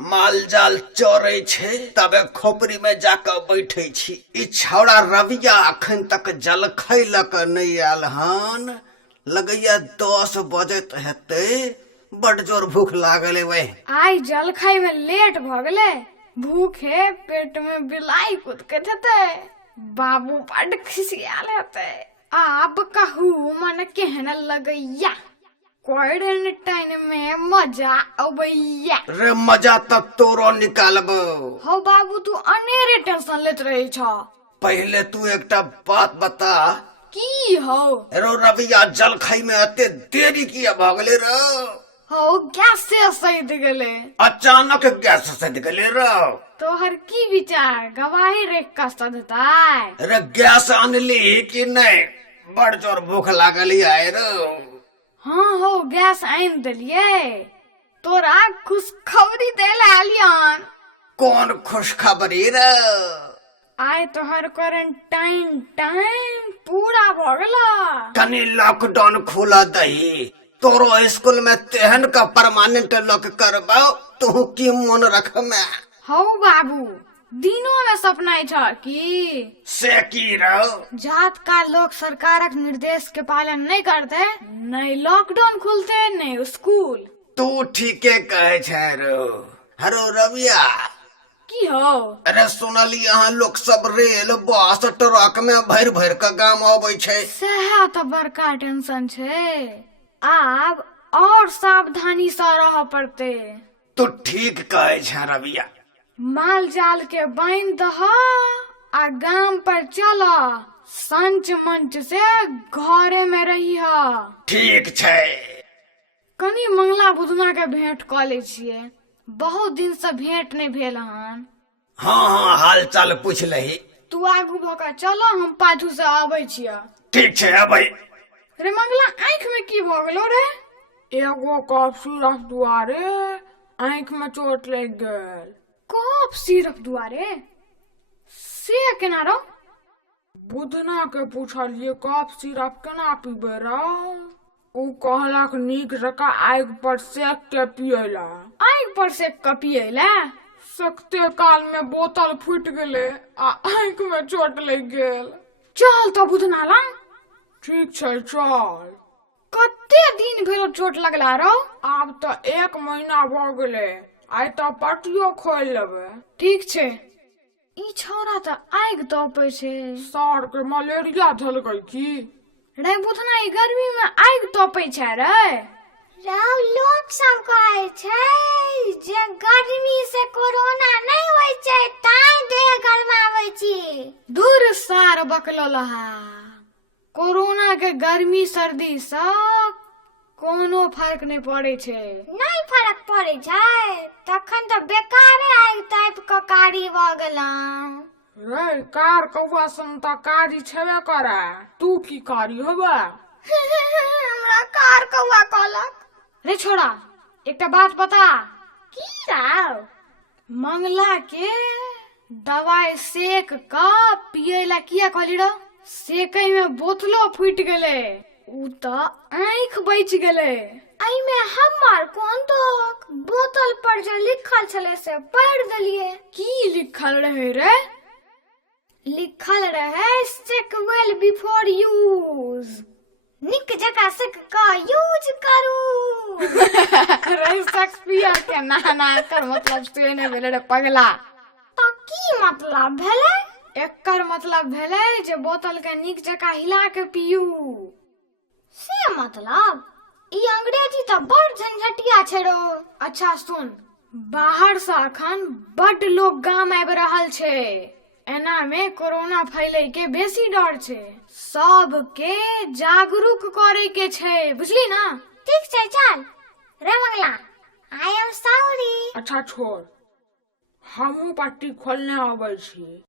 माल जाल चोरे छे तबे खोपड़ी में जाकर बैठे छी। ई छौड़ा रविया अखन तक जल खैलक नहीं आयल हन। लगैया 10 बजे हेते। बड़ जोर भूख लागल है वे। आई जल खाई में लेट भ गेले। भूखे पेट में बिलाई कुदकत हेते। बाबू बड़ खिसियाल हेते। अब कहू मन केहन लगैया। क्वारंटाइन में मजा अबैया। रे मजा तब तोरो निकालबो। हो बाबू तू अनेरे टेंशन लेत रही छ। पहले तू एकटा बात बता। की हो? रो रविया जल खाई में अते देरी किया भ गेले रो? हो गैस से सैद गेले। अचानक गैस सैद गेले रो? तोहर की विचार? गवाही रे कष्ट देताय। रे गैस आनली कि नहीं? बड़ जोर भूख लागली आए रो। हाँ हो गैस आन दिलिये। तोरा खुशखबरी देला आलियन। कौन खुशखबरी रे? आय तोहर क्वारंटाइन टाइम पूरा भ गेला। कनी लॉकडाउन खुला दही। तोरो स्कूल में तेहन का परमानेंट लॉक करबाओ। तू की मन रख में? हो बाबू दिनों में सपनाई छ की? से की रो? जात का लोग सरकारक निर्देश के पालन नहीं करते, नहीं लॉकडाउन खुलते नहीं स्कूल। तू ठीके कहे छे रो। हरो रविया की हो? अरे सुनली यहाँ लोग सब रेल बस ट्रक में भर भर के गाँव आवे छे। सह तो बड़का टेंशन छे। अब और सावधानी से रह पड़ते। तू ठीक कहे छे रविया। माल जाल के बांध दह आ गांव पर चल। संच मंच से घरे में रही है। ठीक छे। कनी मंगला बुधना के भेंट क ले छिए। बहुत दिन से भेंट नहीं भेल हन। हाँ हाल चाल पूछ लही। तू आगू भका चलो, हम पाछू से आबै छियै। ठीक छे अबै। रे मंगला आँख में की भ गेलो रे? एगो कफ सिरप दुआरे आँख में चोट लग गेल। कफ सिरप दुआरे? से केना रो? बुधना के पूछलिए कफ सिरप केना पीबे रा? उ कहलक नीक जका आग पर सेक के पियला। आँख पर सेक के पियला? सकते काल में बोतल फूट गेले आ आँख में चोट लग गेल। चल तो बुधना लंग। ठीक छे चल। कते दिन भेलो चोट लगला रो? आब तो 1 महीना भ गेले। आइ तो पट्टियो खोल लेबे। ठीक छे। ई छौरा तो आग तपे छे। सर के मलेरिया धलकै की? रे बुधना ई गर्मी में आग तपे छे रे। राव लोग सब कहे छै जे गर्मी से कोरोना नहीं होय छै, ताई देह गरमावे छी। दूर सार बकलो लहा। कोरोना के गर्मी सर्दी से कोनो फर्क नहीं पड़े छे। नहीं फर्क पड़े छै तखन तो बेकारे आग ताप के कारी भ गेला। रे कार कौआ सन त कारी छेबे करे। तू की कारी होबे? हमरा कार कौआ कहलक। रे छोड़ा एकटा बात बता। की राव? मंगला के दवाई सेक का पियला किया कहली रो? सेकै में बोतलो फूट गेले। उ त आँख बच गेले। आई में हमर कोन तो बोतल पर जो लिखल छले से पढ़ देलिए। की लिखल रहे रे? लिखल रहे सेक वेल बिफोर यूज। निक जगह सेक का यूज करू। रे शेक्सपियर के नाना कर मतलब से ने भेले रे पगला। तो की मतलब भेले? एकर मतलब भेले जे बोतल के निक जगह हिला के पियू। से मतलब ई अंग्रेजी तो बड़ झंझटिया छे रो। अच्छा सुन, बाहर से अखन बड़ लोग गांव आबि रहल छे। एना में कोरोना फैले के बेसी डर छे। सब के जागरूक करे के छे, बुझली ना? ठीक छे चल। रे मंगला आई एम सॉरी। अच्छा छोड़, हमहू पट्टी खोलने आबै छी।